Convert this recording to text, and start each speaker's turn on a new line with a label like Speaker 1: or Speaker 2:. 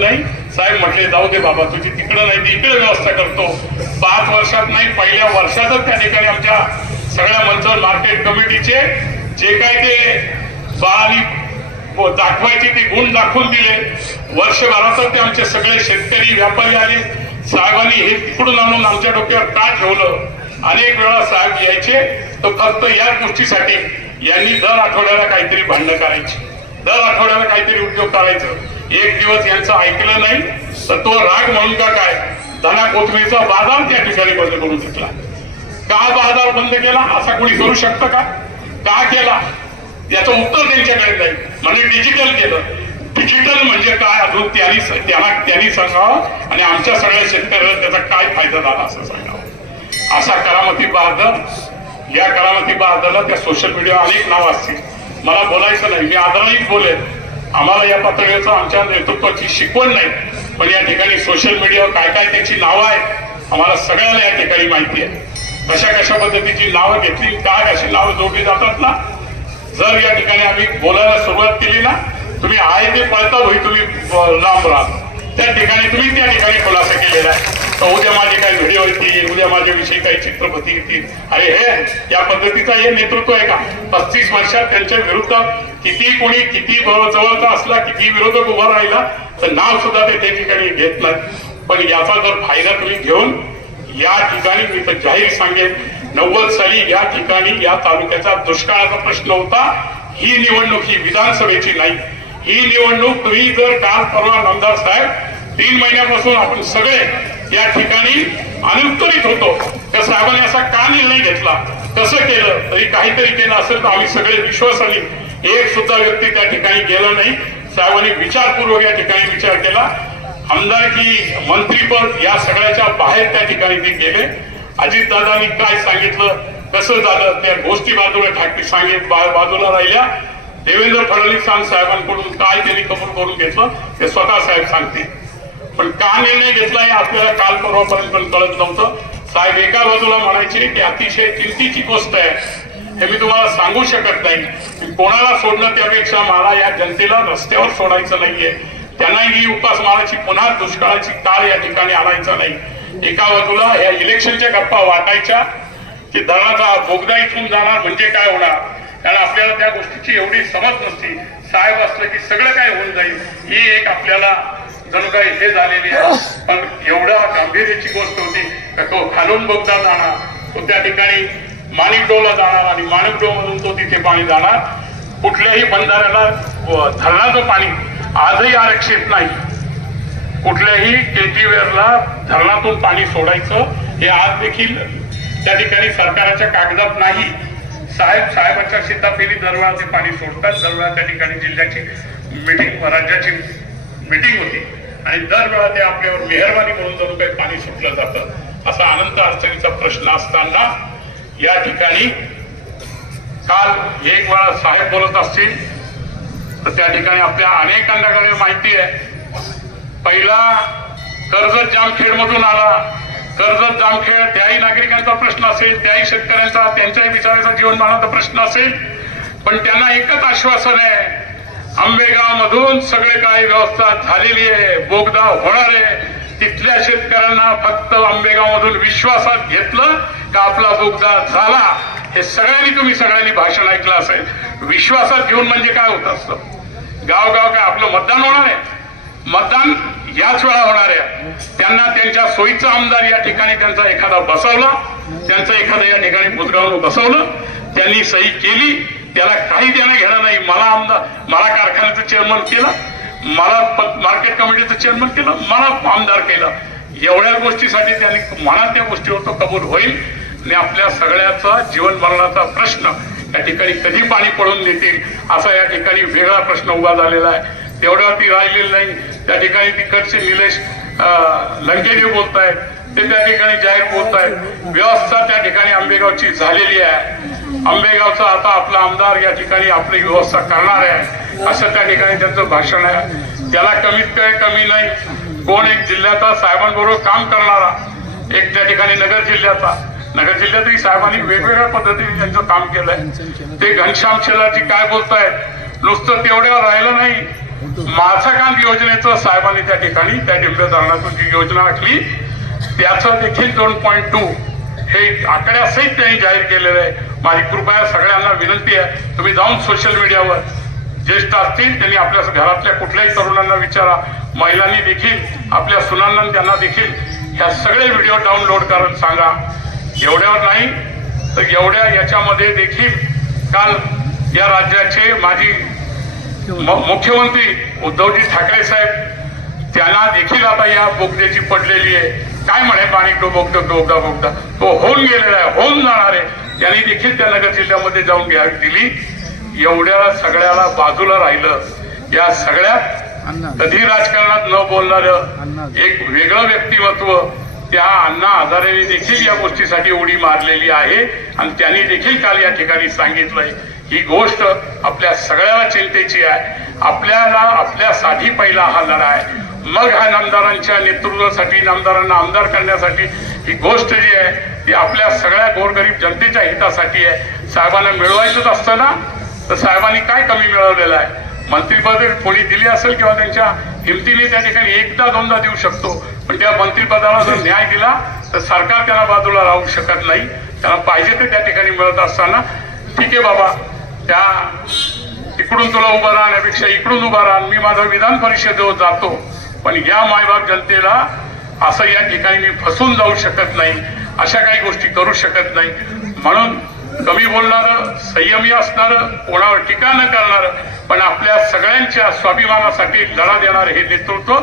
Speaker 1: जमलं नाही. साहेब म्हटले जाऊ दे बाबा तुझी तिकडं नाही ती इकडे व्यवस्था करतो. पाच वर्षात नाही पहिल्या वर्षातच त्या ठिकाणी आमच्या सगळ्या मंचर मार्केट कमिटीचे जे काय ते बाली दाखवायचे ते गुण दाखवून दिले. वर्षभरातच ते आमचे सगळे शेतकरी व्यापारी आले. साहेबांनी हे तिकडून आणून आमच्या डोक्यावर का ठेवलं? अनेक वेळा साहेब यायचे. तर फक्त या गोष्टीसाठी यांनी दर आठवड्याला काहीतरी भांडणं करायची. दर आठवड्याला काहीतरी उद्योग करायचं. एक दिवस यांचं ऐकलं नाही तर तो राग म्हणून का काय? धना कोथमीचा बाजार त्या ठिकाणी बंद करून घेतला का बाजार बंद केला? असा कोणी करू शकतं का? का केला? याचं उत्तर त्यांच्याकडे नाही. म्हणजे डिजिटल केलं. डिजिटल म्हणजे काय? अजून त्यांनी त्यांना त्यांनी सांगावं आणि आमच्या सगळ्या शेतकऱ्याला त्याचा काय फायदा झाला असं सांगावं. असा करामती बहादर या करामती बहादरला त्या सोशल मीडियावर अनेक नाव असतील. मला बोलायचं नाही. मी आदरानेच बोलेन. आम्हाला या पातळीचं आमच्या नेतृत्वाची शिकवण नाही. पण या ठिकाणी सोशल मीडियावर काय काय त्याची नावं आहेत आम्हाला सगळ्यांना या ठिकाणी माहिती आहे. कशा कशा पद्धतीची नावं घेतली काय अशी नावं जोडली जातात ना? जर या ठिकाणी आम्ही बोलायला सुरुवात केली ना तुम्ही आहे ते पळता होई तुम्ही लांब राहा. त्या ठिकाणी तुम्ही त्या ठिकाणी खुलासा केलेला आहे. तर उद्या माझे काय व्हिडिओ येतील उद्या माझ्याविषयी काही चित्रपती येतील. अरे हे या पद्धतीचा हे नेतृत्व आहे का? पस्तीस वर्षात त्यांच्या विरुद्ध किती कोणी किती जवळचा असला किती विरोधक उभा राहिला तर नाव सुद्धा ते त्या ठिकाणी घेत नाही. पण याचा जर फायदा तुम्ही घेऊन या ठिकाणी मी तर जाहीर सांगेन नव्वद साली या ठिकाणी या तालुक्याचा दुष्काळाचा प्रश्न होता ही निवडणूक ही विधानसभेची नाही. ही निवडणूक तुम्ही जर काल परवा नामदार साहेब तीन महिन्यापासून आपण सगळे या ठिकाणी अनुत्तरित होतो. त्या साहेबांनी असा का निर्णय घेतला? कसं केलं? तरी काहीतरी केलं असेल तर आम्ही सगळे विश्वासाने एक सुद्धा व्यक्ती त्या ठिकाणी गेला नाही. साहेबांनी विचारपूर्वक या ठिकाणी विचार केला. आमदारकी मंत्रीपद या सगळ्याच्या बाहेर त्या ठिकाणी ते गेले. अजितदादांनी काय सांगितलं? कसं झालं? त्या गोष्टी बाजूला ठाकरे सांगित बा- बाजूला राहिल्या. देवेंद्र फडणवीस साहेबांकडून काय त्यांनी कबूल करून घेतलं? ते स्वतः साहेब सांगतील. पण का निर्णय घेतला हे आपल्याला काल परवापर्यंत पण कळत नव्हतं. साहेब एका बाजूला म्हणायचे की अतिशय चिंतीची गोष्ट आहे. हे मी तुम्हाला सांगू शकत नाही. कोणाला सोडणं त्यापेक्षा मला या जनतेला रस्त्यावर सोडायचं नाहीये. त्यांना ही उपासमाराची पुन्हा दुष्काळाची काळ या ठिकाणी आणायचा नाही. एका बाजूला या इलेक्शनच्या गप्पा वाटायच्या की धरणाचा बोगदा इथून जाणार म्हणजे काय होणार? कारण आपल्याला त्या गोष्टीची एवढी समज नसती. साहेब असलं की सगळं काय होऊन जाईल. ही एक आपल्याला जणू काही हे झालेली आहे. पण एवढा गांभीर्याची गोष्ट होती का तो खालून बोगदा जाणार. तो त्या ठिकाणी माणिकडोला जाणार आणि माणिकडो मधून तो तिथे पाणी जाणार. कुठल्याही बंधाऱ्याला धरणाचं पाणी आजही आरक्षित नाही. कुठल्याही केजीवेअरला धरणातून पाणी सोडायचं हे आज देखील त्या ठिकाणी सरकारच्या कागदात नाही. साहेब साहेबांच्या सीताफेरी दरवेळा ते पाणी सोडतात. दरवेळा त्या ठिकाणी जिल्ह्याची मिटिंग राज्याची मिटिंग होती. आणि दरवेळा ते आपल्यावर मेहरबानी म्हणून जणू काही पाणी सुटलं जातं असा अनंत अडचणीचा प्रश्न असताना या ठिकाणी काल एक वेळा साहेब बोलत असतील तर त्या ठिकाणी आपल्या अनेकांकडे माहिती आहे. पहिला कर्जत जामखेड मधून आला. कर्जत जामखेड त्याही नागरिकांचा प्रश्न असेल त्याही शेतकऱ्यांचा त्यांच्याही बिचाराचा जीवनमानाचा प्रश्न असेल पण त्यांना एकच आश्वासन आहे आंबेगाव मधून सगळे काही व्यवस्था झालेली आहे बोगदा होणार आहे. तिथल्या शेतकऱ्यांना फक्त आंबेगाव मधून विश्वासात घेतलं का आपला बोगदा झाला? हे सगळ्यांनी तुम्ही सगळ्यांनी भाषण ऐकलं असेल. विश्वासात घेऊन म्हणजे काय होत असतं? गावगाव काय आपलं मतदान होणार आहे? मतदान याच वेळा होणार आहे. त्यांना त्यांच्या सोयीचा आमदार या ठिकाणी त्यांचा एखादा बसवला त्यांचं एखादं या ठिकाणी बुजगावून बसवलं त्यांनी सही केली त्याला काही देणं घेणं नाही. मला आमदार मला कारखान्याचं चेअरमन केलं मला मार्केट कमिटीचं चेअरमन केलं मला आमदार केलं. एवढ्या गोष्टीसाठी त्यांनी मनात त्या गोष्टीवर तो कबूल होईल. आणि आपल्या सगळ्याचा जीवन मरणाचा प्रश्न या ठिकाणी कधी पाणी पडून देतील असा या ठिकाणी वेगळा प्रश्न उभा झालेला आहे. तेवढ्यावरती राहिलेलं नाही. त्या ठिकाणी तिकडचे निलेश अं, लंकेदेव बोलतायत. ते त्या ठिकाणी जाहीर बोलतायत. व्यवस्था त्या ठिकाणी आंबेगावची झालेली आहे. आंबेगावचा आता आपला आमदार या ठिकाणी आपली व्यवस्था करणार आहे असं त्या ठिकाणी त्यांचं भाषण आहे. त्याला कमीत काय कमी नाही कोण एक जिल्ह्याचा साहेबांबरोबर काम करणारा एक त्या ठिकाणी नगर जिल्ह्याचा. नगर जिल्ह्यातही साहेबांनी वेगवेगळ्या पद्धतीने त्यांचं काम केलंय. ते घनश्याम शेलाची काय बोलतायत? नुसतं तेवढं राहिलं नाही. माळसाकांत योजनेचं साहेबांनी त्या ठिकाणी त्या डिंबे धरणातून जी योजना आखली त्याचं देखील दोन पॉईंट टू हे आकड्यासहित त्यांनी जाहीर केलेलं आहे. माझी कृपया सगळ्यांना विनंती आहे तुम्ही जाऊन सोशल मीडियावर ज्येष्ठ असतील त्यांनी आपल्या घरातल्या कुठल्याही तरुणांना विचारा. महिलांनी देखील आपल्या सुनांना त्यांना देखील ह्या सगळे व्हिडिओ डाउनलोड करत सांगा. एवढ्यावर नाही तर एवढ्या याच्यामध्ये देखील काल या राज्याचे माजी मुख्यमंत्री उद्धवजी ठाकरे साहेब त्यांना देखील आता या बोगद्याची पडलेली आहे. काय म्हणे पाणी तो बोगदा बोगदा बोगदा तो होऊन गेलेला आहे होऊन जाणार आहे. त्यांनी देखील त्या नगर जिल्ह्यामध्ये जाऊन घ्या दिली. एवढ्या सगळ्याला बाजूला राहिलं. या सगळ्यात कधी राजकारणात न बोलणारं एक वेगळं व्यक्तिमत्व त्या अण्णा हजारेने देखील या गोष्टीसाठी उडी मारलेली आहे. आणि त्यांनी देखील काल या ठिकाणी सांगितलंय. ही गोष्ट आपल्या सगळ्याला चिंतेची आहे. आपल्याला आपल्यासाठी पहिला हा लढा आहे. मग ह्या नामदारांच्या नेतृत्वासाठी नामदारांना आमदार करण्यासाठी ही गोष्ट जी आहे ती आपल्या सगळ्या गोरगरीब जनतेच्या हितासाठी आहे. साहेबांना मिळवायचंच असतं ना? तर साहेबांनी काय कमी मिळवलेलं आहे? मंत्रीपद कोणी दिली असेल किंवा त्यांच्या हिमतीने त्या ठिकाणी एकदा दोनदा देऊ शकतो. पण त्या मंत्रिपदाला जर न्याय दिला तर सरकार त्यांना बाजूला राहू शकत नाही. त्यांना पाहिजे ते त्या ठिकाणी मिळत असताना. ठीक आहे बाबा त्या इकडून तुला उभं राहण्यापेक्षा इकडून उभा राहा. मी माझं विधान परिषदेवर जातो. पण या मायबाप जनतेला असं या ठिकाणी मी फसून जाऊ शकत नाही अशा काही गोष्टी करू शकत नाही. म्हणून कमी बोलणारं संयमी असणारं कोणावर टीका न करणारं पण आपल्या सगळ्यांच्या स्वाभिमानासाठी लढा देणारं हे नेतृत्व